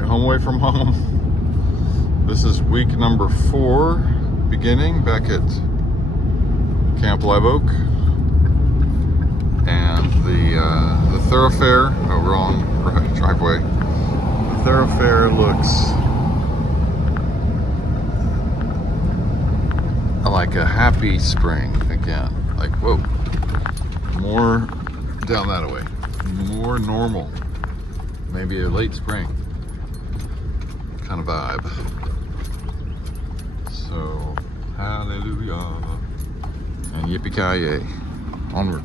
right, home away from home. This is week number 4, beginning back at Camp Live Oak. And the thoroughfare, oh, wrong driveway. The thoroughfare looks like a happy spring again. Like, whoa, more down that way, more normal. Maybe a late spring kind of vibe. So, hallelujah and yippee-ki-yay, onward.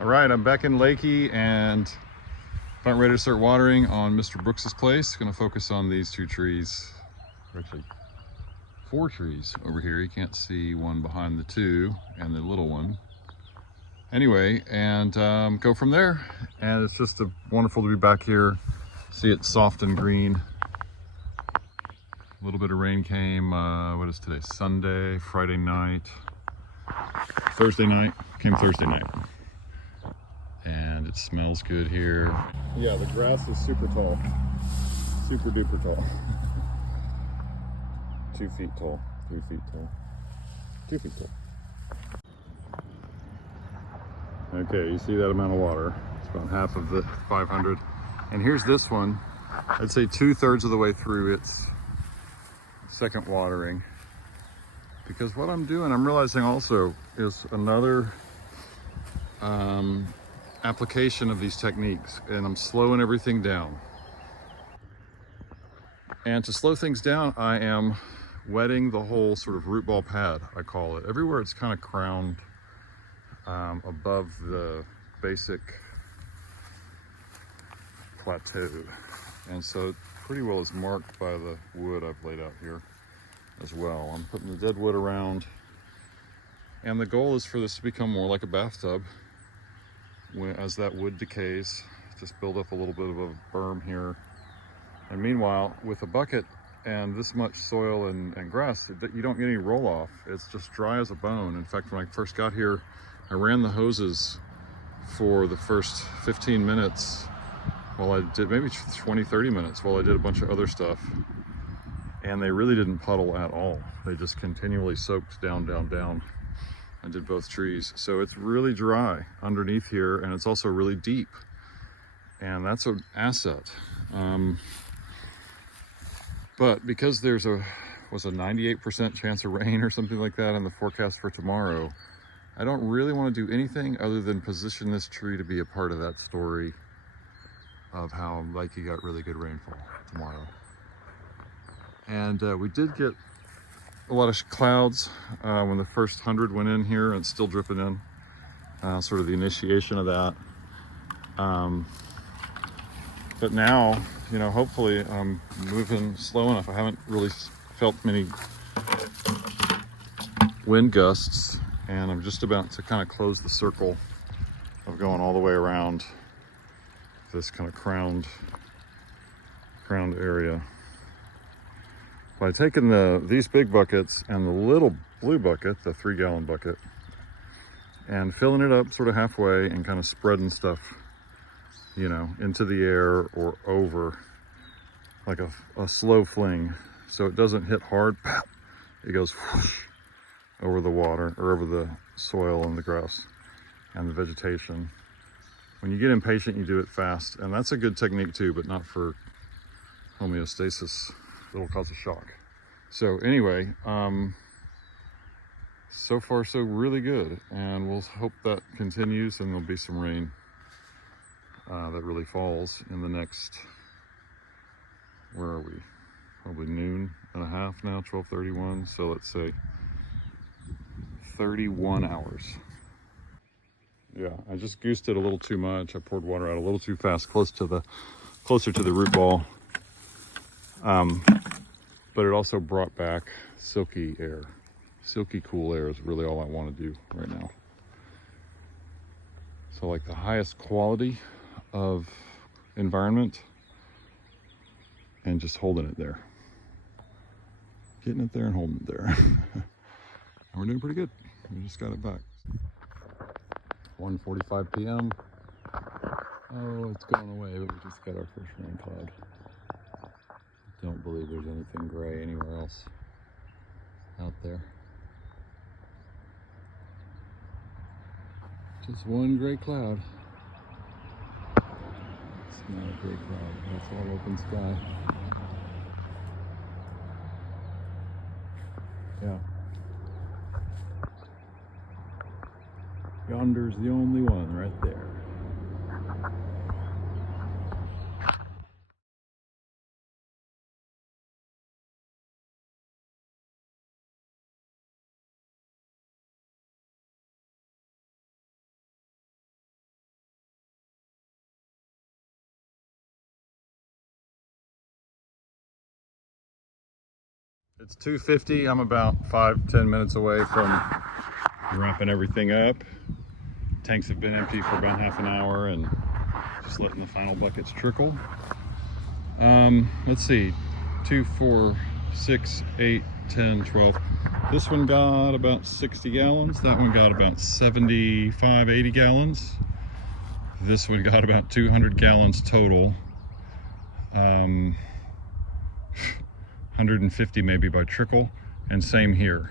All right, I'm back in Leakey and about ready to start watering on Mr. Brooks's place. Gonna focus on these 2 trees. Actually, 4 trees over here. You can't see one behind the 2 and the little one. Anyway, and go from there. And it's just wonderful to be back here. See it soft and green. A little bit of rain came, what is today? Sunday, Friday night, Thursday night, came Thursday night. And it smells good here. Yeah, the grass is super tall. Super duper tall. 2 feet tall, 3 feet tall, 2 feet tall. Okay, you see that amount of water. It's about half of the 500. And here's this one. I'd say 2/3 of the way through its second watering. Because what I'm doing, I'm realizing also, is another application of these techniques, and I'm slowing everything down. And to slow things down, I am wetting the whole sort of root ball pad, I call it. Everywhere it's kind of crowned above the basic plateau. And so it pretty well is marked by the wood I've laid out here as well. I'm putting the dead wood around, and the goal is for this to become more like a bathtub. As that wood decays, just build up a little bit of a berm here. And meanwhile, with a bucket and this much soil and grass, you don't get any roll off. It's just dry as a bone. In fact, when I first got here, I ran the hoses for the first 15 minutes while I did, maybe 20, 30 minutes while I did a bunch of other stuff. And they really didn't puddle at all. They just continually soaked down, down, down. I did both trees. So it's really dry underneath here, and it's also really deep. And that's an asset. But because there's a 98% chance of rain or something like that in the forecast for tomorrow, I don't really want to do anything other than position this tree to be a part of that story of how Leakey got really good rainfall tomorrow. And we did get a lot of clouds when the first 100 went in here, and it's still dripping in, sort of the initiation of that. But now, you know, hopefully I'm moving slow enough. I haven't really felt many wind gusts, and I'm just about to kind of close the circle of going all the way around this kind of crowned area. By taking these big buckets and the little blue bucket, the 3-gallon bucket, and filling it up sort of halfway and kind of spreading stuff, you know, into the air or over, like a slow fling, so it doesn't hit hard. It goes whoosh over the water, or over the soil and the grass and the vegetation. When you get impatient, you do it fast, and that's a good technique too, but not for homeostasis. It'll cause a shock. So anyway, so far so really good, and we'll hope that continues, and there'll be some rain that really falls in the next, where are we? Probably noon and a half now, 12:31. So let's say 31 hours. Yeah, I just goosed it a little too much. I poured water out a little too fast, closer to the root ball. But it also brought back silky air. Silky cool air is really all I want to do right now. So like the highest quality of environment, and just holding it there. getting it there and holding it there. And we're doing pretty good. We just got it back. 1:45 p.m. Oh, it's going away, but we just got our first rain cloud. Don't believe there's anything gray anywhere else out there. Just one gray cloud. It's not a gray cloud, that's all open sky. Yeah. Yonder's the only one right there. It's 2:50. I'm about 5-10 minutes away from wrapping everything up. Tanks have been empty for about half an hour and just letting the final buckets trickle. Let's see, 2, 4, 6, 8, 10, 12. This one got about 60 gallons. That one got about 75, 80 gallons. This one got about 200 gallons total. 150 maybe by trickle, and same here.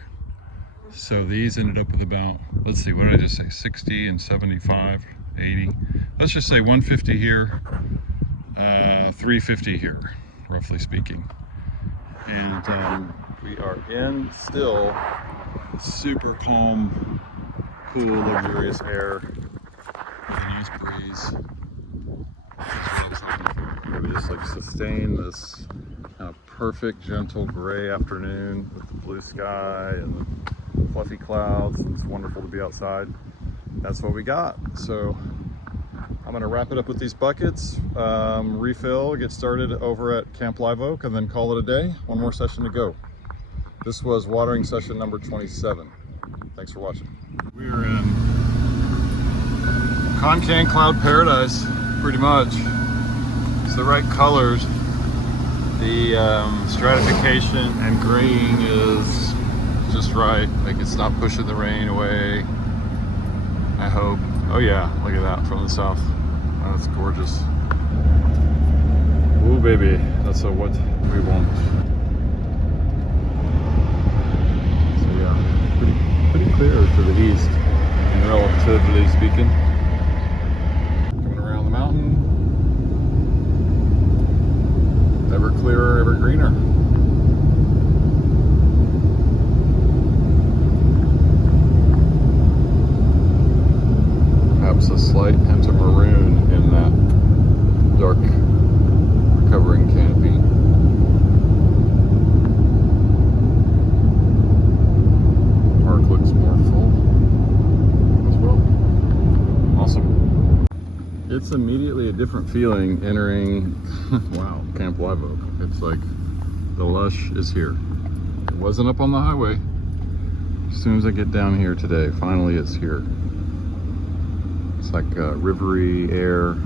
So these ended up with about, let's see, what did I just say, 60 and 75, 80. Let's just say 150 here, 350 here, roughly speaking. And we are in still super calm, cool, luxurious air, a nice breeze. That's what I was looking for. We just like sustain this kind of perfect, gentle gray afternoon with the blue sky and the fluffy clouds, and it's wonderful to be outside. That's what we got. So I'm gonna wrap it up with these buckets, refill, get started over at Camp Live Oak, and then call it a day. One more session to go. This was watering session number 27. Thanks for watching. We are in Concan Cloud Paradise, pretty much. It's the right colors. The stratification and graying is just right. Like, it's not pushing the rain away, I hope. Oh yeah, look at that from the south. Oh, that's gorgeous. Ooh, baby, that's what we want. So yeah, pretty clear to the east, relatively speaking. Coming around the mountain. Ever clearer, ever greener. Perhaps a slight hint of maroon in that dark covering canopy. Park looks more full as well. Awesome. It's immediately a different feeling entering, wow, Camp Live Oak. It's like the lush is here. It wasn't up on the highway. As soon as I get down here today, finally it's here. It's like rivery air.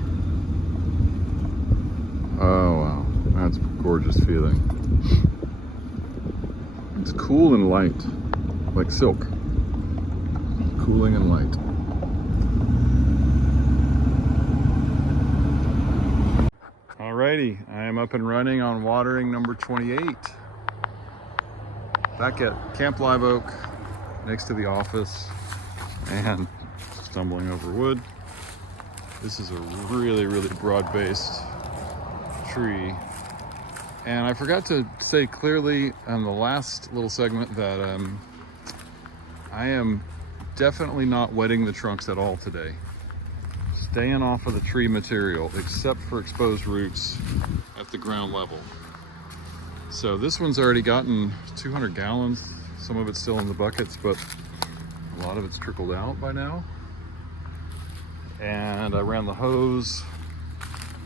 Oh wow, that's a gorgeous feeling. It's cool and light, like silk. Cooling and light. Alrighty, I am up and running on watering number 28. Back at Camp Live Oak, next to the office, and stumbling over wood. This is a really, really broad-based tree. And I forgot to say clearly on the last little segment that I am definitely not wetting the trunks at all today. Staying off of the tree material, except for exposed roots at the ground level. So this one's already gotten 200 gallons. Some of it's still in the buckets, but a lot of it's trickled out by now. And I ran the hose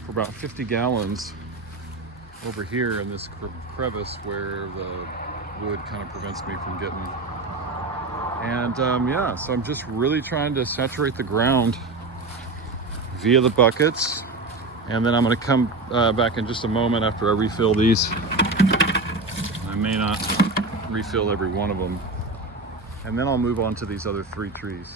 for about 50 gallons over here in this crevice where the wood kind of prevents me from getting. And yeah, so I'm just really trying to saturate the ground via the buckets. And then I'm gonna come back in just a moment after I refill these. I may not refill every one of them. And then I'll move on to these other 3 trees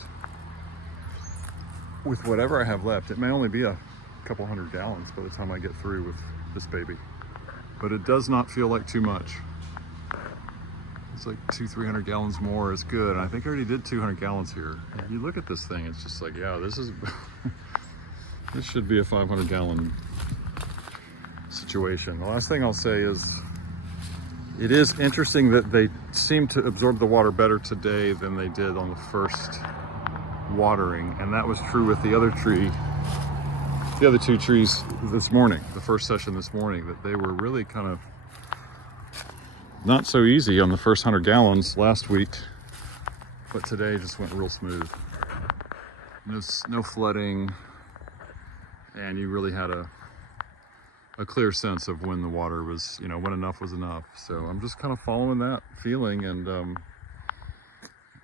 with whatever I have left. It may only be a couple hundred gallons by the time I get through with this baby, but it does not feel like too much. It's like 200-300 gallons more is good. And I think I already did 200 gallons here. And you look at this thing, it's just like, yeah, this is this should be a 500 gallon situation. The last thing I'll say is it is interesting that they seem to absorb the water better today than they did on the first watering, and that was true with the other 2 trees this morning, the first session this morning, that they were really kind of not so easy on the first 100 gallons last week, but today just went real smooth. No flooding, and you really had a clear sense of when the water was, you know, when enough was enough. So I'm just kind of following that feeling and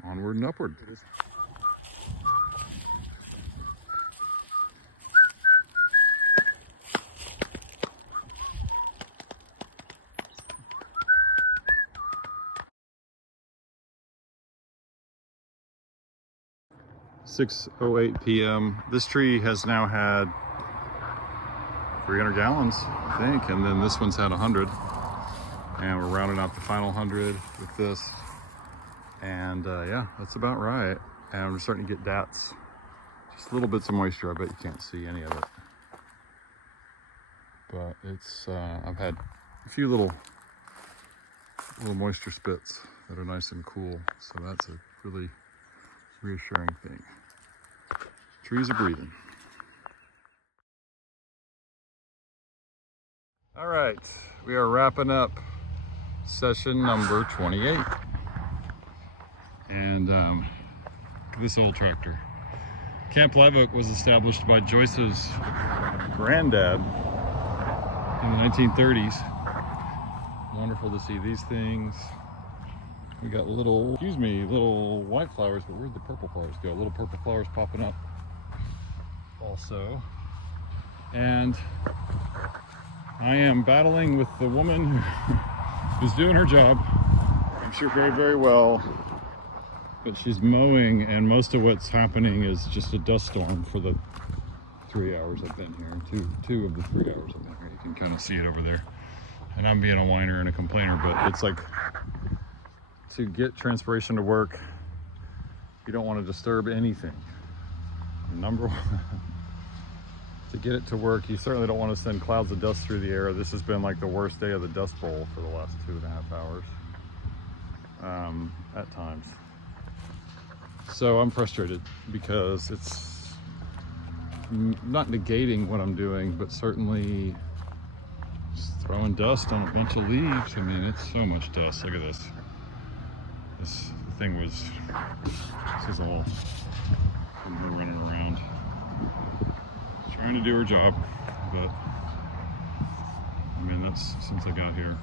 onward and upward. 6:08 p.m. This tree has now had 300 gallons, I think, and then this one's had 100. And we're rounding out the final 100 with this. And yeah, that's about right. And we're starting to get dats. Just little bits of moisture. I bet you can't see any of it. But it's, I've had a few little moisture spits that are nice and cool. So that's a really reassuring thing. Trees are breathing. All right, we are wrapping up session number 28. And this old tractor. Camp Live Oak was established by Joyce's granddad in the 1930s. Wonderful to see these things. We got little white flowers, but where'd the purple flowers go? Little purple flowers popping up also. And I am battling with the woman who's doing her job, I'm sure very, very well, but she's mowing, and most of what's happening is just a dust storm for the 3 hours I've been here. Two of the 3 hours I've been here. You can kind of see it over there. And I'm being a whiner and a complainer, but it's like, to get transpiration to work, you don't want to disturb anything. Number one, to get it to work, you certainly don't want to send clouds of dust through the air. This has been like the worst day of the Dust Bowl for the last 2.5 hours at times. So I'm frustrated because it's not negating what I'm doing, but certainly just throwing dust on a bunch of leaves. I mean, it's so much dust. Look at this. This thing was, this is all running around, trying to do her job, but I mean, that's since I got here.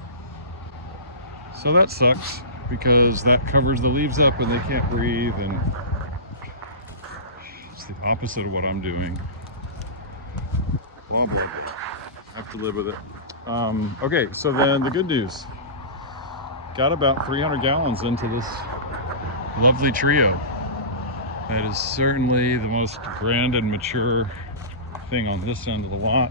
So that sucks because that covers the leaves up and they can't breathe, and it's the opposite of what I'm doing. Blah, blah, blah. I have to live with it. Okay, so then the good news. Got about 300 gallons into this lovely trio. That is certainly the most grand and mature thing on this end of the lot.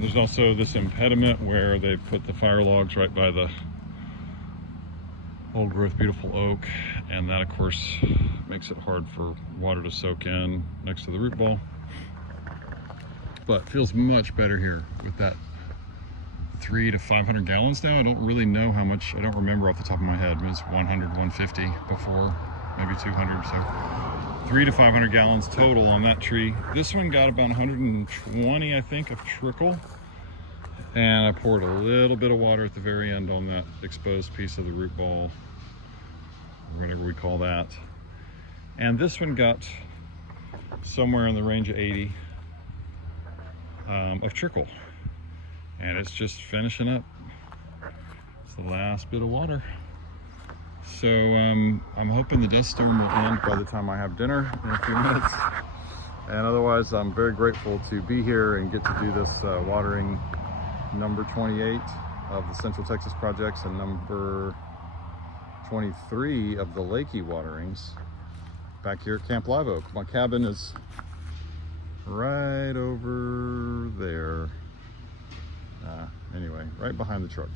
There's also this impediment where they put the fire logs right by the old growth beautiful oak, and that of course makes it hard for water to soak in next to the root ball. But feels much better here with that 300 to 500 gallons now. I don't really know how much, I don't remember off the top of my head. It was 100, 150 before, maybe 200. So 300 to 500 gallons total on that tree. This one got about 120, I think, of trickle. And I poured a little bit of water at the very end on that exposed piece of the root ball, or whatever we call that. And this one got somewhere in the range of 80 of trickle. And it's just finishing up. It's the last bit of water. So I'm hoping the dust storm will end by the time I have dinner in a few minutes. And otherwise, I'm very grateful to be here and get to do this watering number 28. of the Central Texas projects and number 23 of the Leakey waterings back here at Camp Live Oak. My cabin is right over there. Anyway, right behind the truck.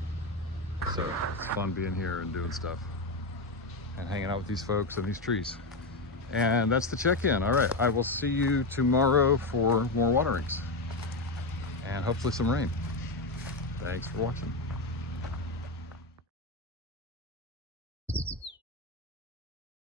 So it's fun being here and doing stuff and hanging out with these folks and these trees. And that's the check-in. All right, I will see you tomorrow for more waterings and hopefully some rain. Thanks for watching.